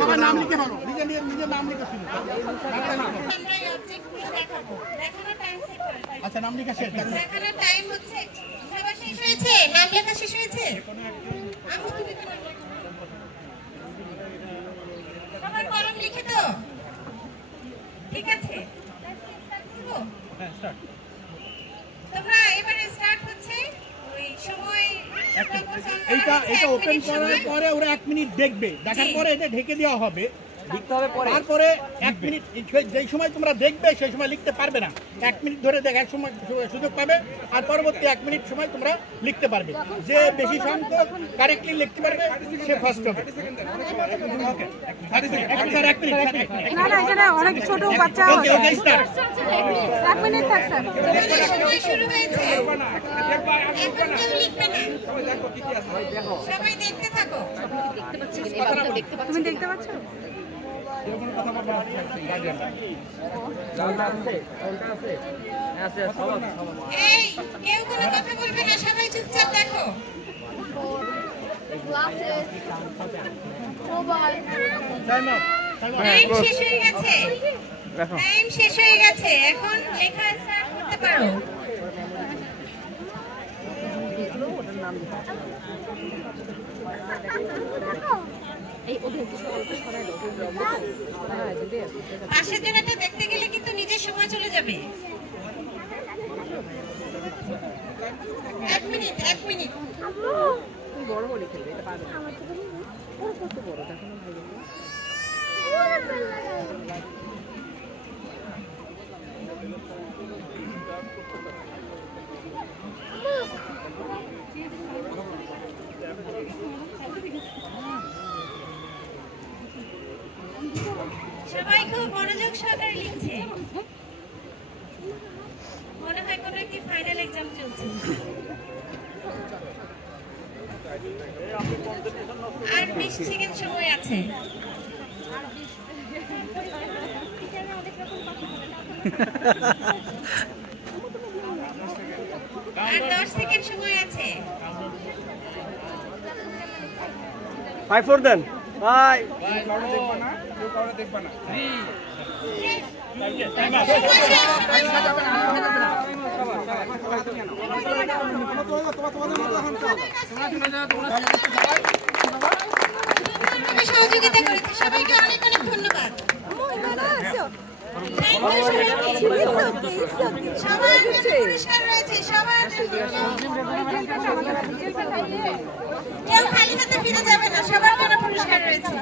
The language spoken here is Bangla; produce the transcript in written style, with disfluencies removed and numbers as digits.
সবাই নাম লিখে ভালো, নিজের নাম লিখে শুনুন। আচ্ছা, নাম লিখা শেষ। দেখানোর টাইম হচ্ছে, সবার শেষ হয়েছে, নাম লেখা শেষ হয়েছে। সবার কলম লিখে তো ঠিক আছে। তোমরা এবারে স্টার্ট হচ্ছে ওই সময়। এটা ওপেন করার পরে ওরা 1 মিনিট দেখবে, দেখার পরে এটা ঢেকে দেওয়া হবে। তারপরে 1 মিনিট, যেই সময় তোমরা দেখবে সেই সময় লিখতে পারবে না। 1 মিনিট ধরে দেখার সময় সুযোগ পাবে, আর পরবর্তী 1 মিনিট সময় তোমরা লিখতে পারবে। যে বেশি সংখ্যক কারেক্টলি লিখতে পারবে সে ফার্স্ট হবে। অনেক ছোট বাচ্চা ওকে স্টার্ট। 1 মিনিট থাক স্যার। সময় শুরু হয়েছে, এখন কেউ লিখবে না, সবাই দেখতে থাকো। তুমি দেখতে পাচ্ছ? এই কেউ কোনো কথা বলবে না, সবাই চুপচাপ দেখো। টাইম শেষ হয়ে গেছে, টাইম শেষ হয়ে গেছে, এখন লেখা স্টার্ট করতে পারো। পাশের জনটা দেখতে গেলে কিন্তু নিজের সময় চলে যাবে। 1 মিনিট, 1 মিনিট। বড় বড় খেলবে, এটা পারবে না। কত বড় দেখো না ভাই। সবাই খুব মনোযোগ সহকারে লিখছে, মনে হয় কোনো একটি ফাইনাল এক্সাম চলছে। আর 20 সেকেন্ড সময় আছে। আর 10 সেকেন্ড সময় আছে। 5 4 দেন ভাই। সহযোগিতা করেছে, সবাইকে অনেক অনেক ধন্যবাদ। সবার পুরস্কার রয়েছে, সবার কেউ খালি হাতে ফিরে যাবে না, সবার পুরস্কার রয়েছে।